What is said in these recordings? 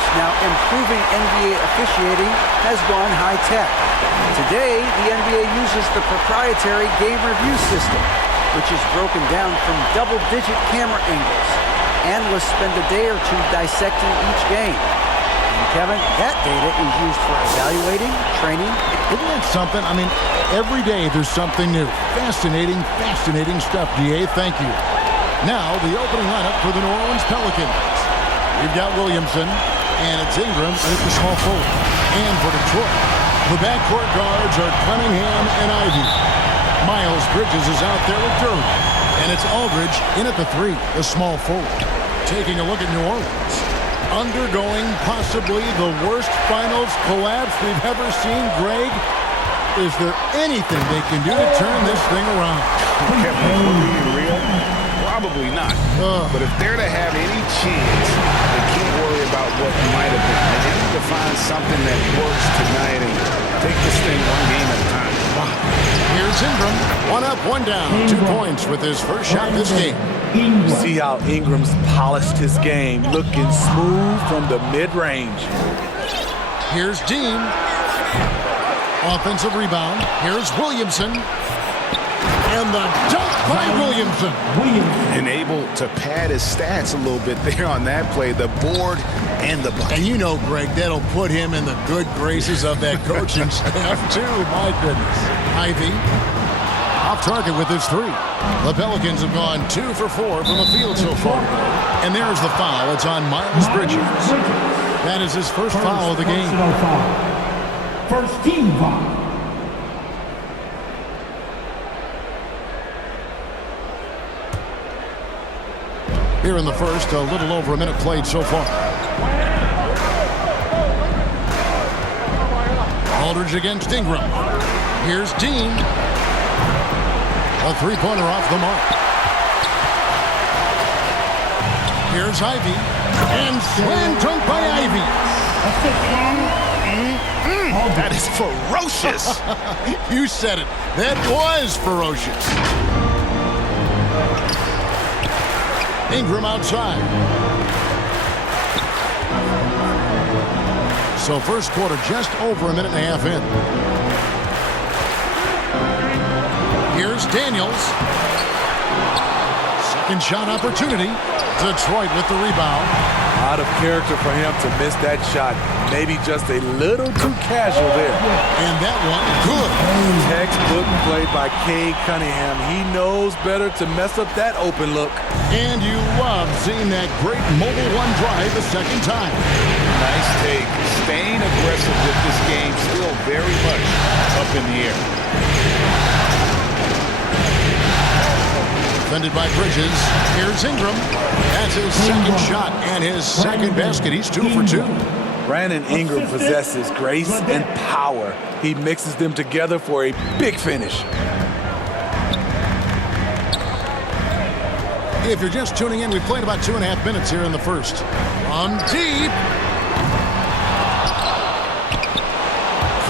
sports, now improving NBA officiating has gone high-tech. Today, the NBA uses the proprietary game review system, which is broken down from double-digit camera angles. Analysts spend a day or two dissecting each game. And Kevin, that data is used for evaluating, training. Isn't that something? I mean, every day there's something new. Fascinating, fascinating stuff, DA. Thank you. Now, the opening lineup for the New Orleans Pelicans. We've got Williamson, and it's Ingram, and it's a small forward. And for Detroit, the backcourt guards are Cunningham and Ivy. Miles Bridges is out there with Durham. And it's Aldridge in at the 3, the small forward. Taking a look at New Orleans. Undergoing possibly the worst finals collapse we've ever seen, Greg. Is there anything they can do to turn this thing around? Being real? Probably not. But if they're to have any chance, they can't worry about what might have been. They need to find something that works tonight and take this thing one game at a time. Wow. Here's Ingram. 1 up, 1 down. 2 points with his first shot this game. See how Ingram's polished his game, looking smooth from the mid-range. Here's Dean. Offensive rebound. Here's Williamson. And the dunk by Williamson. And able to pad his stats a little bit there on that play, the board and the bucket. And you know, Greg, that'll put him in the good graces of that coaching staff, too. My goodness. Ivy off target with his 3. The Pelicans have gone 2 for 4 from the field so far. And there's the foul. It's on Miles Bridges. That is his first foul of the game. First team foul. Here in the first, a little over a minute played so far. Aldridge against Ingram. Here's Dean. A 3-pointer off the mark. Here's Ivy. And slam dunk by Ivy. That is ferocious. You said it. That was ferocious. Ingram outside. So first quarter just over a minute and a half in. Here's Daniels. Second shot opportunity. Detroit with the rebound. Out of character for him to miss that shot. Maybe just a little too casual there. And that one good. Textbook play by Cade Cunningham. He knows better to mess up that open look. And you love seeing that great mobile one drive the second time. Nice take. Staying aggressive with this game, still very much up in the air. Defended by Bridges. Here's Ingram. That's his second shot and his second basket. He's 2 for 2. Brandon Ingram possesses grace and power. He mixes them together for a big finish. If you're just tuning in, we played about 2.5 minutes here in the first. From deep.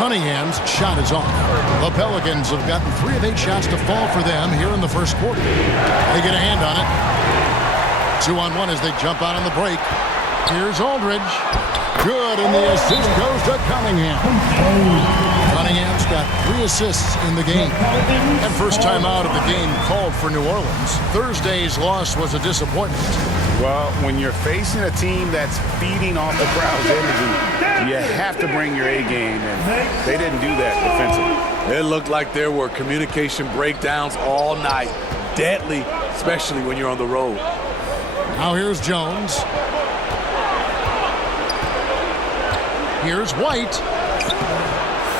Cunningham's shot is off. The Pelicans have gotten 3 of 8 shots to fall for them here in the first quarter. They get a hand on it. 2-on-1 as they jump out on the break. Here's Aldridge. Good, and the assist goes to Cunningham. Cunningham's got 3 assists in the game. And first time out of the game called for New Orleans. Thursday's loss was a disappointment. Well, when you're facing a team that's feeding off the crowd's energy, you have to bring your A game, and they didn't do that defensively. It looked like there were communication breakdowns all night. Deadly, especially when you're on the road. Now here's Jones. Here's White.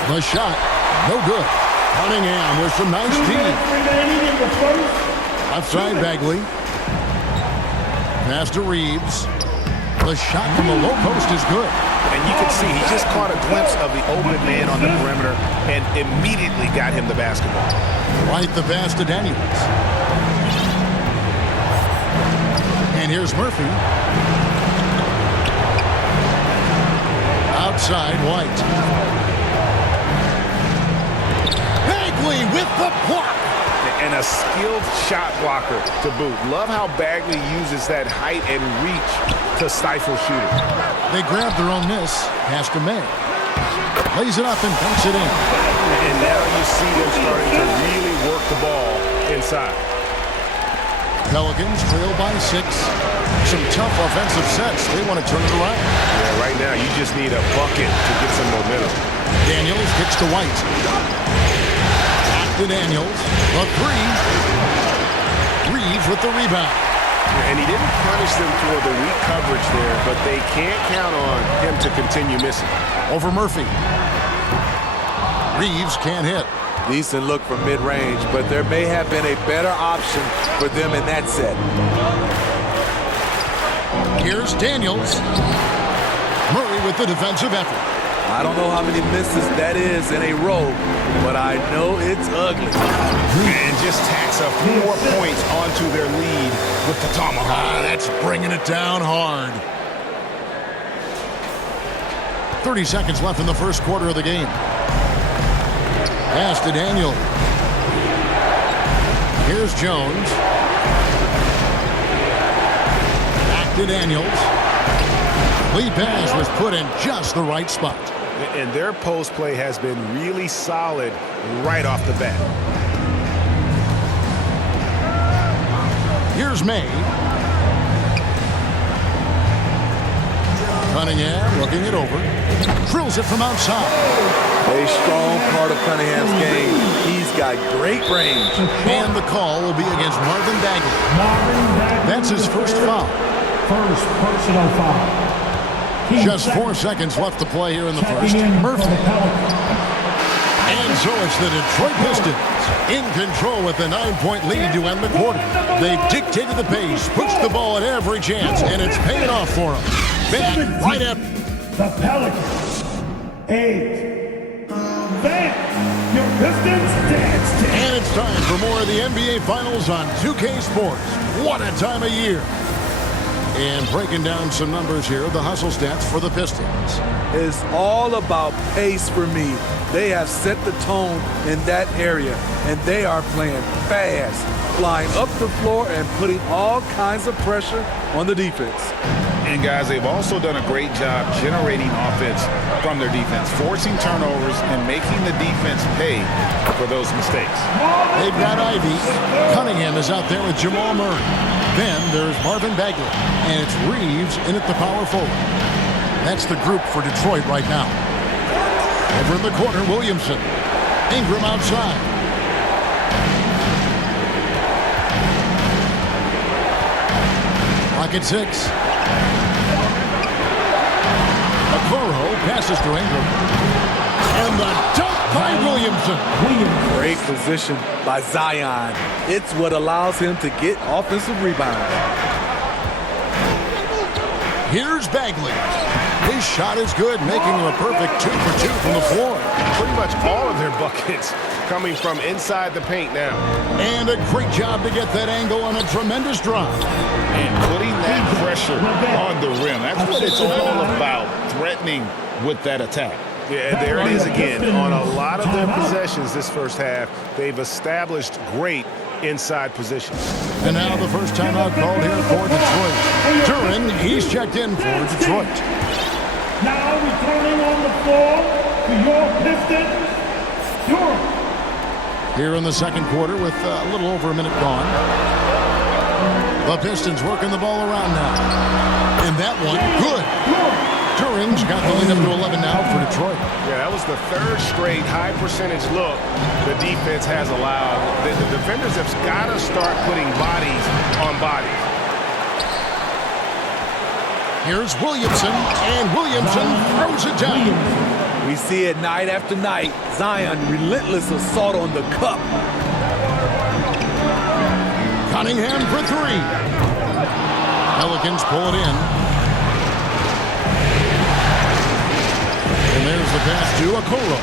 The shot, no good. Cunningham with some nice D. Outside Bagley. Pass to Reeves. The shot from the low post is good. And you can see he just caught a glimpse of the open man on the perimeter and immediately got him the basketball. White the pass to Daniels. And here's Murphy. Outside White. Bagley with the block. And a skilled shot blocker to boot. Love how Bagley uses that height and reach to stifle shooting. They grab their own miss. Pass to May. Lays it up and dumps it in. And now you see them starting to really work the ball inside. Pelicans trail by 6. Some tough offensive sets. They want to turn it around. Yeah, right now you just need a bucket to get some momentum. Daniels kicks to White. Back to Daniels. The 3. Reeves with the rebound. And he didn't punish them for the weak coverage there, but they can't count on him to continue missing. Over Murphy. Reeves can't hit. Decent look from mid-range, but there may have been a better option for them in that set. Here's Daniels. Murray with the defensive effort. I don't know how many misses that is in a row, but I know it's ugly. And just tacks a few more points onto their lead with the tomahawk. That's bringing it down hard. 30 seconds left in the first quarter of the game. Pass to Daniel. Here's Jones. Back to Daniels. Lead pass was put in just the right spot. And their post play has been really solid right off the bat. Here's May. Cunningham looking it over. Drills it from outside. A strong part of Cunningham's game. He's got great range. And the call will be against Marvin Bagley. That's his first foul. First personal foul. Just 4 seconds left to play here in the first. Murphy. And so it's the Detroit Pistons in control with a 9-point lead to end the quarter. They've dictated the pace, pushed the ball at every chance, and it's paying off for them. Back right at the Pelicans. 8. Vance, your Pistons dance. And it's time for more of the NBA Finals on 2K Sports. What a time of year. And breaking down some numbers here, the hustle stats for the Pistons. It's all about pace for me. They have set the tone in that area, and they are playing fast, flying up the floor and putting all kinds of pressure on the defense. And guys, they've also done a great job generating offense from their defense, forcing turnovers and making the defense pay for those mistakes. They've got Ivy. Cunningham is out there with Jamal Murray. Then there's Marvin Bagley, and it's Reeves in at the power forward. That's the group for Detroit right now. Over in the corner, Williamson. Ingram outside. Clock at 6. Okoro passes to Ingram. And the dunk by Williamson. Great position by Zion. It's what allows him to get offensive rebounds. Here's Bagley. His shot is good, making him a perfect 2 for 2 from the floor. Pretty much all of their buckets coming from inside the paint now. And a great job to get that angle on a tremendous drive. And putting that pressure on the rim. That's what it's all about, threatening with that attack. Yeah, there it is again. On a lot of their possessions this first half, they've established great inside positions. And now the first timeout called here for Detroit. Duran, he's checked in for Detroit. Now returning on the floor to your Pistons, Duran. Here in the second quarter with a little over a minute gone. The Pistons working the ball around now. And that one, good. Duran's got the lead up to 11 now for Detroit. Yeah, that was the third straight high percentage look the defense has allowed. The defenders have got to start putting bodies on bodies. Here's Williamson, and Williamson throws it down. We see it night after night. Zion, relentless assault on the cup. Cunningham for 3. Pelicans pull it in. And there's the pass to Okoro.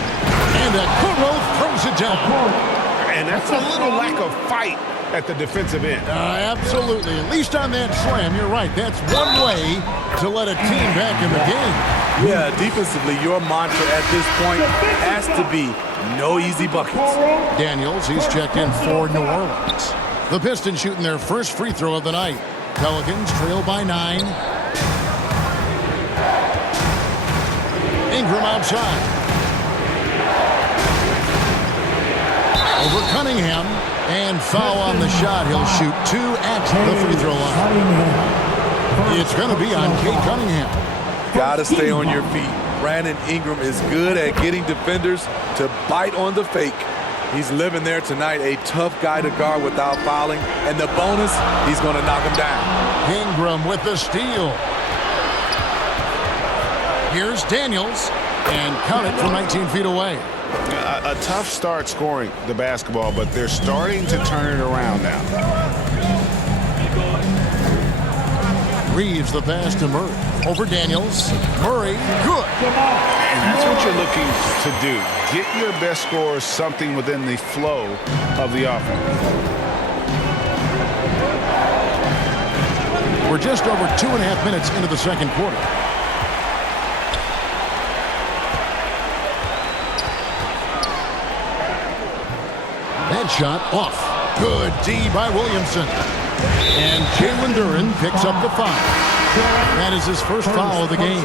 And Okoro throws it down. And that's a little lack of fight at the defensive end. Absolutely. At least on that slam, you're right. That's one way to let a team back in the game. Yeah, defensively, your mantra at this point has to be no easy buckets. Daniels, he's checked in for New Orleans. The Pistons shooting their first free throw of the night. Pelicans trail by 9. Ingram outside. Over Cunningham. And foul on the shot. He'll shoot 2 at the free throw line. It's going to be on Kate Cunningham. Got to stay on your feet. Brandon Ingram is good at getting defenders to bite on the fake. He's living there tonight, a tough guy to guard without fouling. And the bonus, he's going to knock him down. Ingram with the steal. Here's Daniels. And count it from 19 feet away. A tough start scoring the basketball, but they're starting to turn it around now. Reeves the pass to Murray. Over Daniels. Murray, good. And that's what you're looking to do. Get your best scorers something within the flow of the offense. We're just over 2.5 minutes into the second quarter. That shot off. Good D by Williamson. And Jalen Duren picks up the foul. That is his first foul of the game.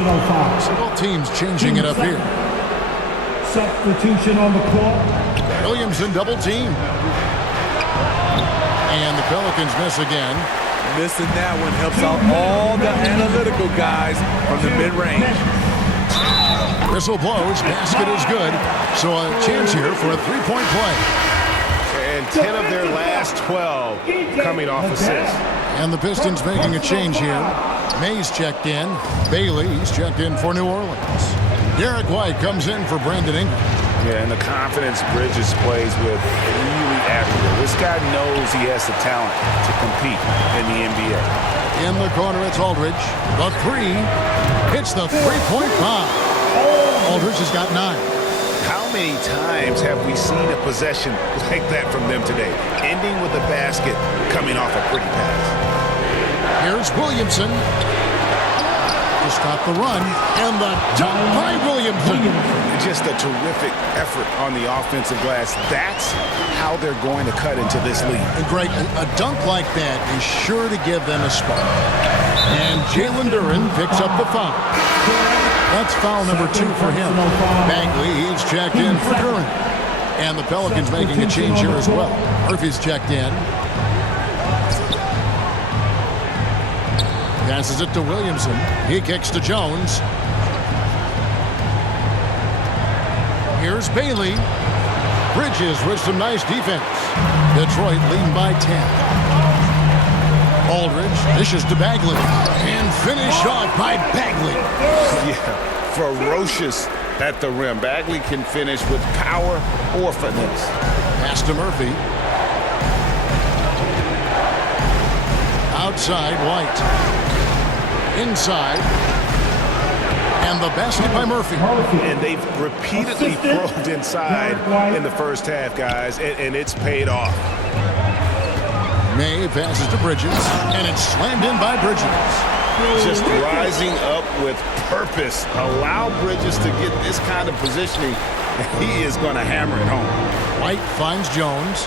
So both teams changing it up here. Substitution on the court. Williamson double team. And the Pelicans miss again. Missing that one helps out all the analytical guys from the mid-range. Whistle blows. Basket is good. So a chance here for a three-point play. And 10 of their last 12 coming off assists. And the Pistons making a change here. Mays checked in. Bailey, he's checked in for New Orleans. Derek White comes in for Brandon Ingram. Yeah, and the confidence Bridges plays with really admirable. This guy knows he has the talent to compete in the NBA. In the corner, it's Aldridge. The three. Hits the three-point bomb. Aldridge has got 9. How many times have we seen a possession like that from them today? Ending with a basket, coming off a pretty pass. Here's Williamson. To stop the run. And the dunk by Williamson. Just a terrific effort on the offensive glass. That's how they're going to cut into this lead. And Greg, a dunk like that is sure to give them a spark. And Jalen Duren picks up the foul. That's foul number 2 for him. Bagley, he's checked in for Duren. And the Pelicans making a change here as well. Murphy's checked in. Passes it to Williamson. He kicks to Jones. Here's Bailey. Bridges with some nice defense. Detroit leading by 10. Aldridge dishes to Bagley. And finished off by Bagley. Yeah, ferocious at the rim. Bagley can finish with power or finesse. Pass to Murphy. Outside, White. Inside. And the basket by Murphy. And they've repeatedly probed inside in the first half, guys, and it's paid off. May passes to Bridges, and it's slammed in by Bridges. Just rising up with purpose. Allow Bridges to get this kind of positioning, and he is going to hammer it home. White finds Jones.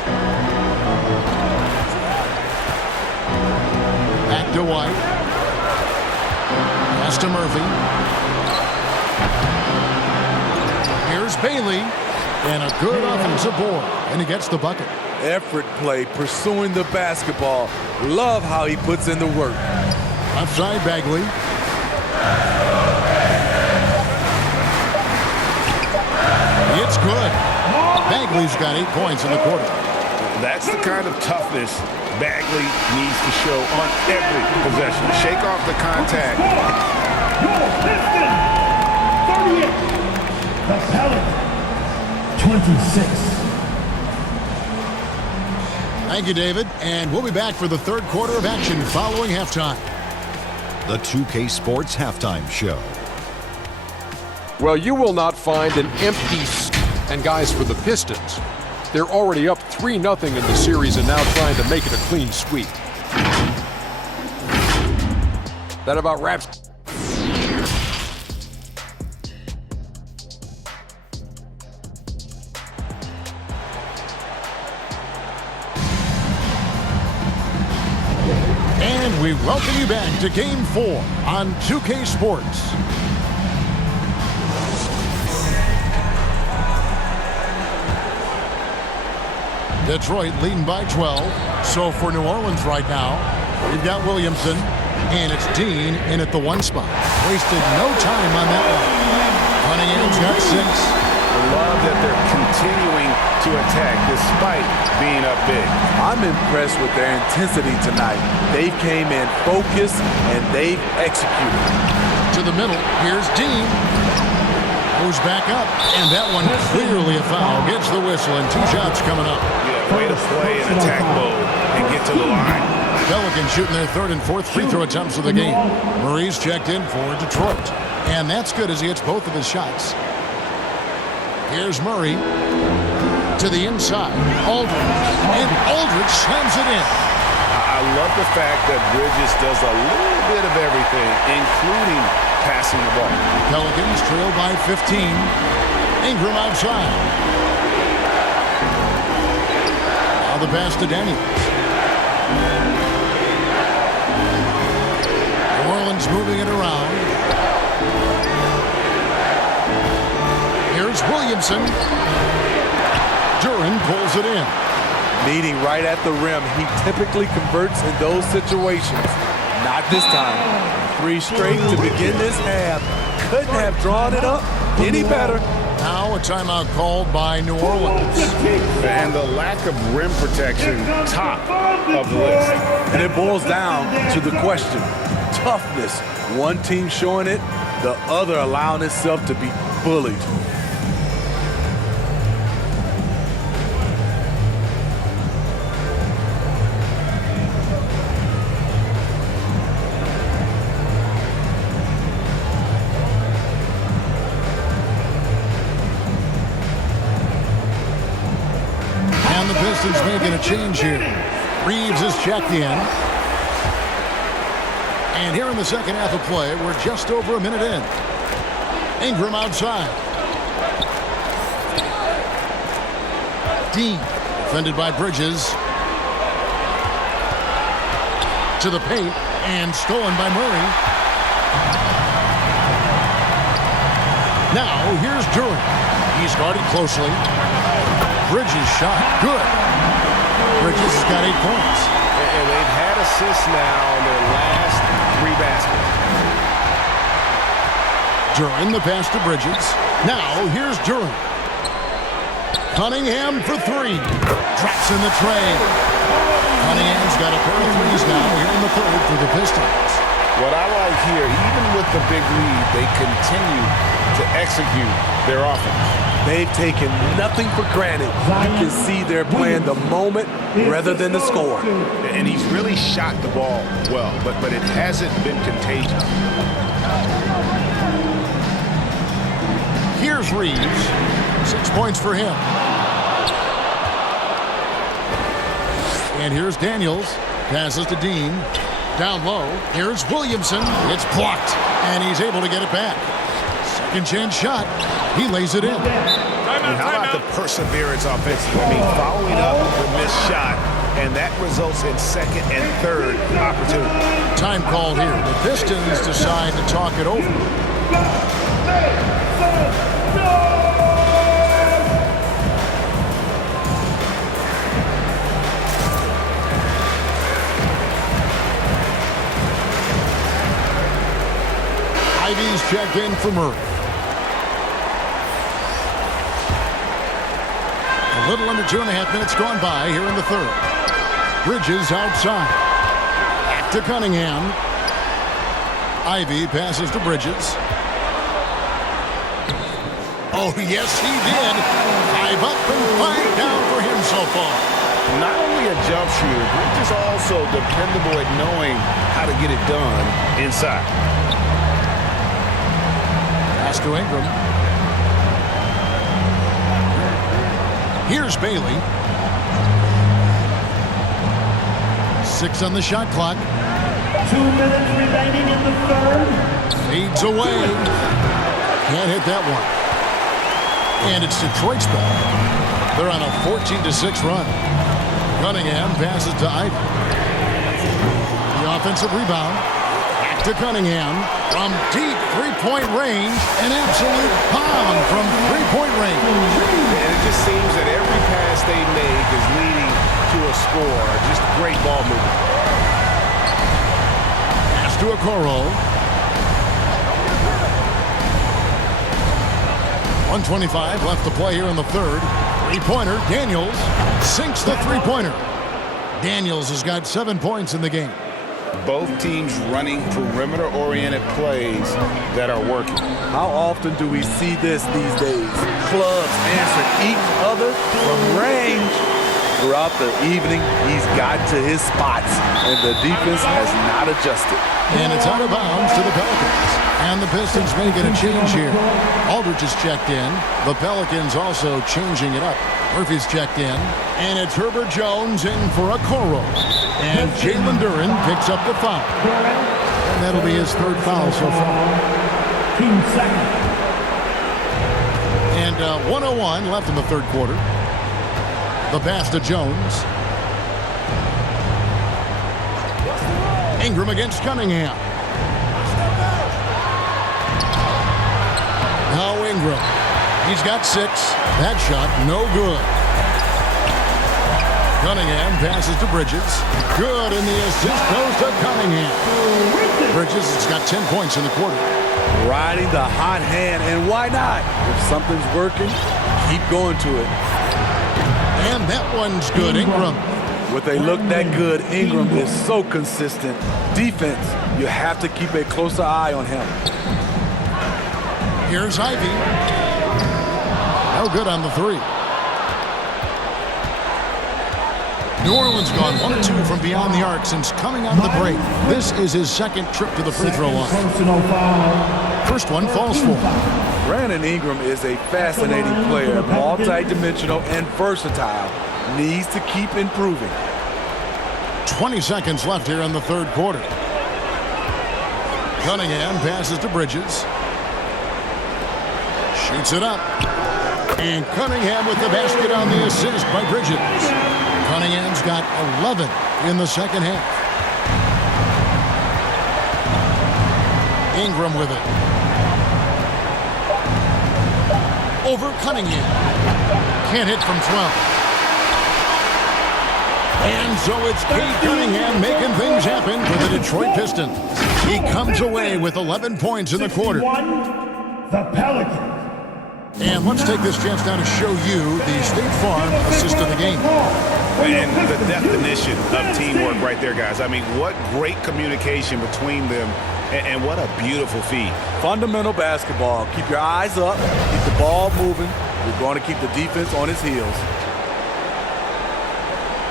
Back to White. Pass to Murphy. Here's Bailey. And a good offensive board. And he gets the bucket. Effort play, pursuing the basketball. Love how he puts in the work. Outside Bagley. It's good. Bagley's got 8 points in the quarter. That's the kind of toughness Bagley needs to show on every possession. Shake off the contact. Your Pistons, 38. The Pelicans, 26. Thank you, David. And we'll be back for the third quarter of action following halftime. The 2K Sports Halftime Show. Well, you will not find an empty and guys for the Pistons. They're already up 3-0 in the series and now trying to make it a clean sweep. That about wraps. And we welcome you back to Game 4 on 2K Sports. Detroit leading by 12. So for New Orleans right now, we've got Williamson, and it's Dean in at the 1 spot. Wasted no time on that one. Cunningham's got 6. I love that they're continuing to attack despite being up big. I'm impressed with their intensity tonight. They came in focused and they've executed. To the middle, here's Dean. Goes back up, and that one clearly a foul. Gets the whistle, and 2 shots coming up. Yeah, way to play in attack mode and get to the line. Pelicans shooting their 3rd and 4th free throw attempts of the game. Murray's checked in for Detroit. And that's good as he hits both of his shots. Here's Murray to the inside. Aldridge. And Aldridge slams it in. I love the fact that Bridges does a little bit of everything, including passing the ball. Pelicans trail by 15. Ingram outside. Now the pass to Daniels. New Orleans moving it around. Here's Williamson. Duran pulls it in. Meeting right at the rim. He typically converts in those situations. Not this time. 3 straight to begin this half. Couldn't have drawn it up any better. Now a timeout called by New Orleans. And the lack of rim protection, top of the list. And it boils down to the question. Toughness. One team showing it, the other allowing itself to be bullied. Pistons making a change here. Reeves is checked in. And here in the second half of play, we're just over a minute in. Ingram outside. Dean, defended by Bridges. To the paint, and stolen by Murray. Now, here's Duran. He's guarded closely. Bridges shot. Good. Bridges has got 8 points. And they've had assists now on their last 3 baskets. Duran, the pass to Bridges. Now, here's Duran. Cunningham for 3. Drops in the tray. Cunningham's got a pair of 3s now here in the 3rd for the Pistons. What I like here, even with the big lead, they continue to execute their offense. They've taken nothing for granted. You can see they're playing the moment rather than the score. And he's really shot the ball well, but it hasn't been contagious. Here's Reeves. 6 points for him. And here's Daniels. Passes to Dean. Down low. Here's Williamson. It's blocked. And he's able to get it back. Second chance shot. He lays it in. And how about the perseverance offensively? I mean, following up the missed shot, and that results in 2nd and 3rd opportunity. Time called here. The Pistons decide to talk it over. Ivy's checked in for Murray. A little under 2.5 minutes gone by here in the 3rd. Bridges outside. Back to Cunningham. Ivy passes to Bridges. Oh, yes, he did. 5 up and 5 down for him so far. Not only a jump shooter, Bridges also dependable at knowing how to get it done inside. Pass to Ingram. Here's Bailey. 6 on the shot clock. 2 minutes remaining in the 3rd. Fades away. Can't hit that one. And it's Detroit's ball. They're on a 14-6 run. Cunningham passes to Ivy. The offensive rebound. Back to Cunningham. From deep three-point range. An absolute bomb from three-point range. And it just seems that every pass they make is leading to a score. Just great ball movement. Pass to Okoro. 1:25 left to play here in the third. Three-pointer, Daniels sinks the three-pointer. Daniels has got 7 points in the game. Both teams running perimeter-oriented plays that are working. How often do we see this these days? Clubs answer each other from range. Throughout the evening, he's got to his spots, and the defense has not adjusted. And it's out of bounds to the Pelicans. And the Pistons making a change here. Aldridge is checked in. The Pelicans also changing it up. Murphy's checked in. And it's Herbert Jones in for a Okoro. And Jalen Duren picks up the foul. And that'll be his third foul so far. Team second. And 1:01 left in the third quarter. The pass to Jones. Ingram against Cunningham. Now Ingram. He's got 6. That shot no good. Cunningham passes to Bridges. Good, and the assist goes to Cunningham. Bridges has got 10 points in the quarter. Riding the hot hand, and why not? If something's working, keep going to it. And that one's good. Ingram. With a look that good, Ingram is so consistent. Defense, you have to keep a closer eye on him. Here's Ivy. No good on the three. New Orleans gone 1-2 from beyond the arc since coming out of the break. This is his second trip to the free throw line. Personal foul. First one falls for him. Brandon Ingram is a fascinating player, multi-dimensional and versatile. Needs to keep improving. 20 seconds left here in the third quarter. Cunningham passes to Bridges. Shoots it up. And Cunningham with the basket on the assist by Bridges. Cunningham's got 11 in the second half. Ingram with it. Over Cunningham. Can't hit from 12. And so it's Cade Cunningham making things happen for the Detroit Pistons. He comes away with 11 points in the quarter. The Pelicans. And let's take this chance now to show you the State Farm assist of the game. And the definition of teamwork right there, guys. I mean, what great communication between them, and what a beautiful feed. Fundamental basketball. Keep your eyes up. Keep the ball moving. You're going to keep the defense on its heels.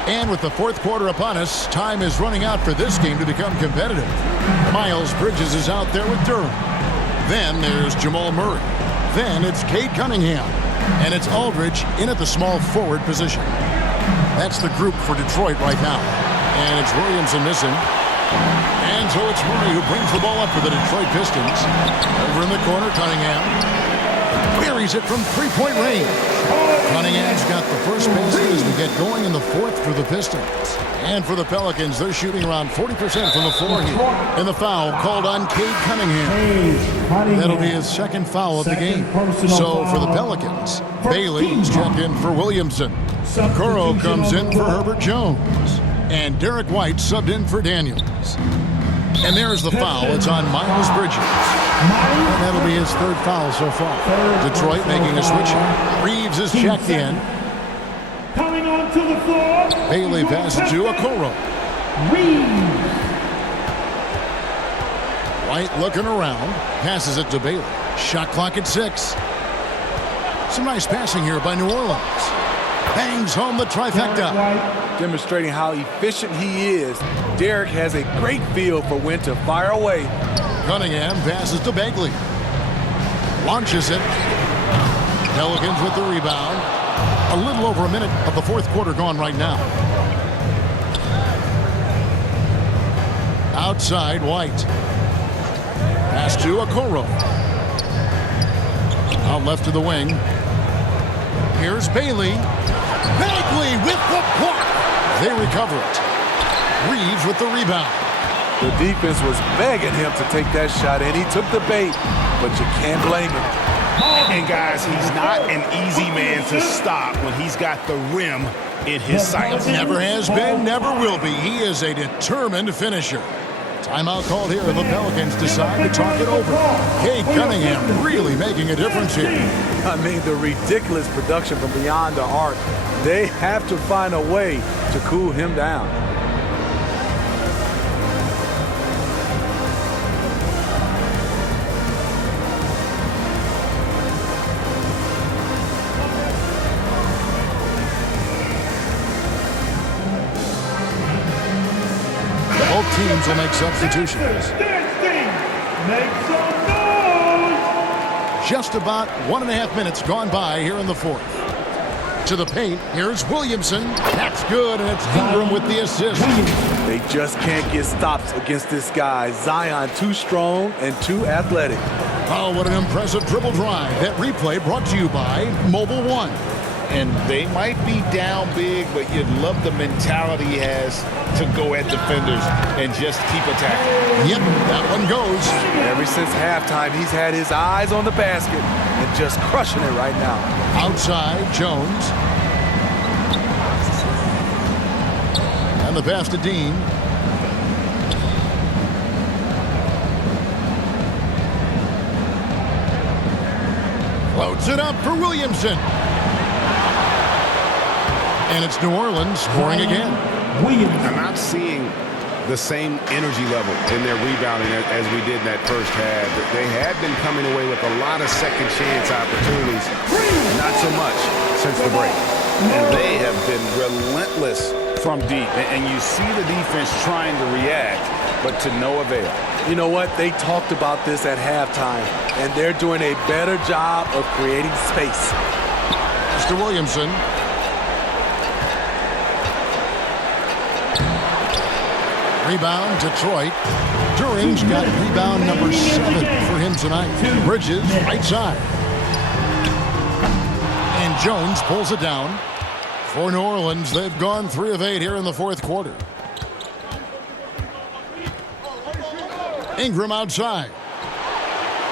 And with the fourth quarter upon us, time is running out for this game to become competitive. Miles Bridges is out there with Durham. Then there's Jamal Murray. Then it's Cade Cunningham. And it's Aldridge in at the small forward position. That's the group for Detroit right now. And it's Williamson missing. And so it's Murray who brings the ball up for the Detroit Pistons. Over in the corner, Cunningham buries it from three-point range. Cunningham's got the first basket as we get going in the fourth for the Pistons. And for the Pelicans, they're shooting around 40% from the floor here. And the foul called on Cade Cunningham. That'll be his second foul of the game. So for the Pelicans, Bailey's checked in for Williamson. Okoro comes in for Herbert Jones. And Derek White subbed in for Daniels. And there's the foul. It's on Miles Bridges. And that'll be his third foul so far. Detroit making a switch here. Reeves is checked in. Coming onto the floor. Bailey passes to Okoro. Reeves. White looking around. Passes it to Bailey. Shot clock at 6. Some nice passing here by New Orleans. Bangs home the trifecta. Demonstrating how efficient he is, Derek has a great feel for when to fire away. Cunningham passes to Bagley. Launches it. Pelicans with the rebound. A little over a minute of the fourth quarter gone right now. Outside, White. Pass to Okoro. Out left to the wing. Here's Bailey. Bagley with the block. They recover it. Reeves with the rebound. The defense was begging him to take that shot, and he took the bait, but you can't blame him. And guys, he's not an easy man to stop when he's got the rim in his sights. Never has been, never will be. He is a determined finisher. Timeout called here, and the Pelicans decide to talk it over. Cade Cunningham really making a difference here. I mean, the ridiculous production from beyond the arc. They have to find a way to cool him down. Both teams will make substitutions. Make some noise! Just about 1.5 minutes gone by here in the fourth. To the paint, here's Williamson. That's good, and it's Ingram with the assist. They just can't get stops against this guy. Zion too strong and too athletic. Oh, what an impressive dribble drive. That replay brought to you by Mobile One. And they might be down big, but you'd love the mentality he has to go at defenders and just keep attacking. Yep, that one goes. Ever since halftime, he's had his eyes on the basket and just crushing it right now. Outside, Jones. And the pass to Dean. Floats it up for Williamson. And it's New Orleans scoring again. I'm not seeing the same energy level in their rebounding as we did in that first half. They had been coming away with a lot of second chance opportunities. Not so much since the break. And they have been relentless from deep. And you see the defense trying to react, but to no avail. You know what? They talked about this at halftime, and they're doing a better job of creating space. Mr. Williamson. Rebound, Detroit. During's got rebound number 7 for him tonight. Bridges, right side. And Jones pulls it down. For New Orleans, they've gone 3 of 8 here in the fourth quarter. Ingram outside.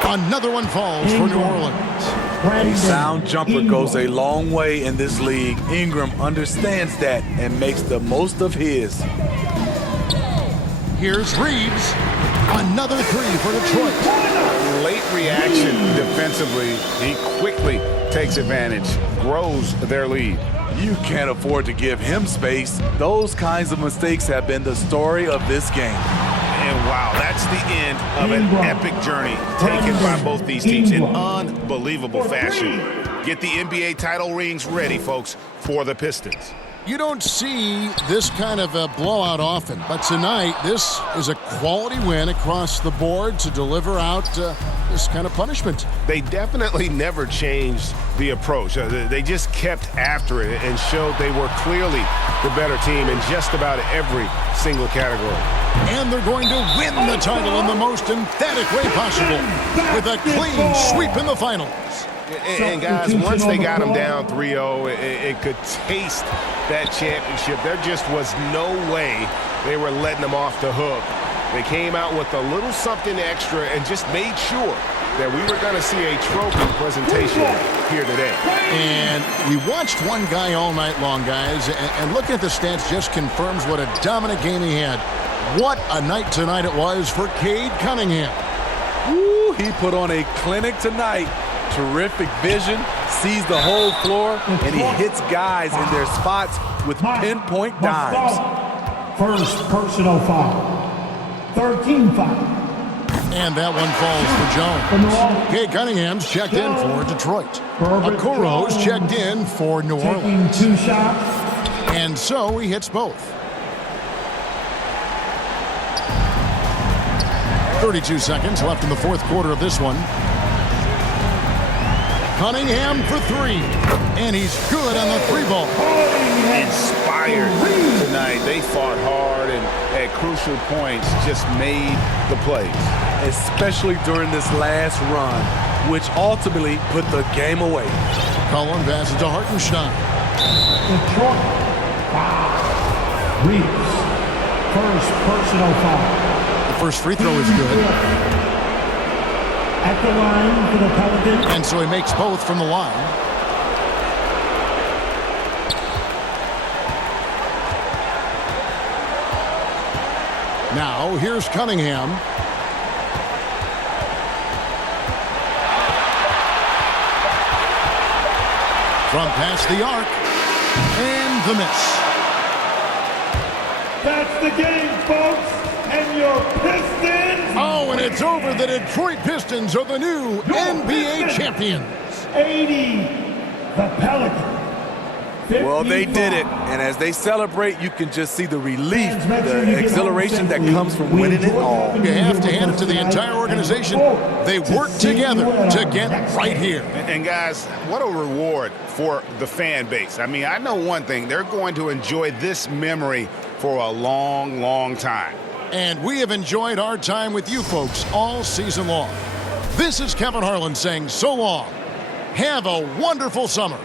Another one falls for New Orleans. A sound jumper goes a long way in this league. Ingram understands that and makes the most of his. Here's Reeves. Another 3 for Detroit. Late reaction defensively. He quickly takes advantage, grows their lead. You can't afford to give him space. Those kinds of mistakes have been the story of this game. And wow, that's the end of an epic journey taken by both these teams in unbelievable fashion. Get the NBA title rings ready, folks, for the Pistons. You don't see this kind of a blowout often, but tonight this is a quality win across the board to deliver out this kind of punishment. They definitely never changed the approach. They just kept after it and showed they were clearly the better team in just about every single category. And they're going to win the title in the most emphatic way possible with a clean sweep in the finals. And guys, once they got them down 3-0, it could taste that championship. There just was no way they were letting them off the hook. They came out with a little something extra and just made sure that we were going to see a trophy presentation here today. And we watched one guy all night long, guys, and looking at the stats just confirms what a dominant game he had. What a night tonight it was for Cade Cunningham. Woo, he put on a clinic tonight. Terrific vision, sees the whole floor, and he hits guys in their spots with pinpoint dimes. First personal foul. 13 foul. And that one falls for Jones. Cade Cunningham's checked in for Detroit. Okoro's checked in for New Orleans. Taking 2 shots. And so he hits both. 32 seconds left in the fourth quarter of this one. Cunningham for 3. And he's good on the 3-ball. Inspired tonight. They fought hard and at crucial points just made the plays. Especially during this last run, which ultimately put the game away. Cullen passes to Hartenstein. Detroit. Foul. Reeves. First personal foul. The first free throw is good. At the line for the Pelicans. And so he makes both from the line. Now, here's Cunningham. From past the arc. And the miss. That's the game, folks. And your Pistons. Oh, and it's over. The Detroit Pistons are the new NBA champions. 80. The Pelicans. 55. Well, they did it. And as they celebrate, you can just see the relief, the exhilaration that comes from winning it all. You have to hand it to the entire organization. They worked together to get right here. And guys, what a reward for the fan base. I mean, I know one thing. They're going to enjoy this memory for a long, long time. And we have enjoyed our time with you folks all season long. This is Kevin Harlan saying so long. Have a wonderful summer.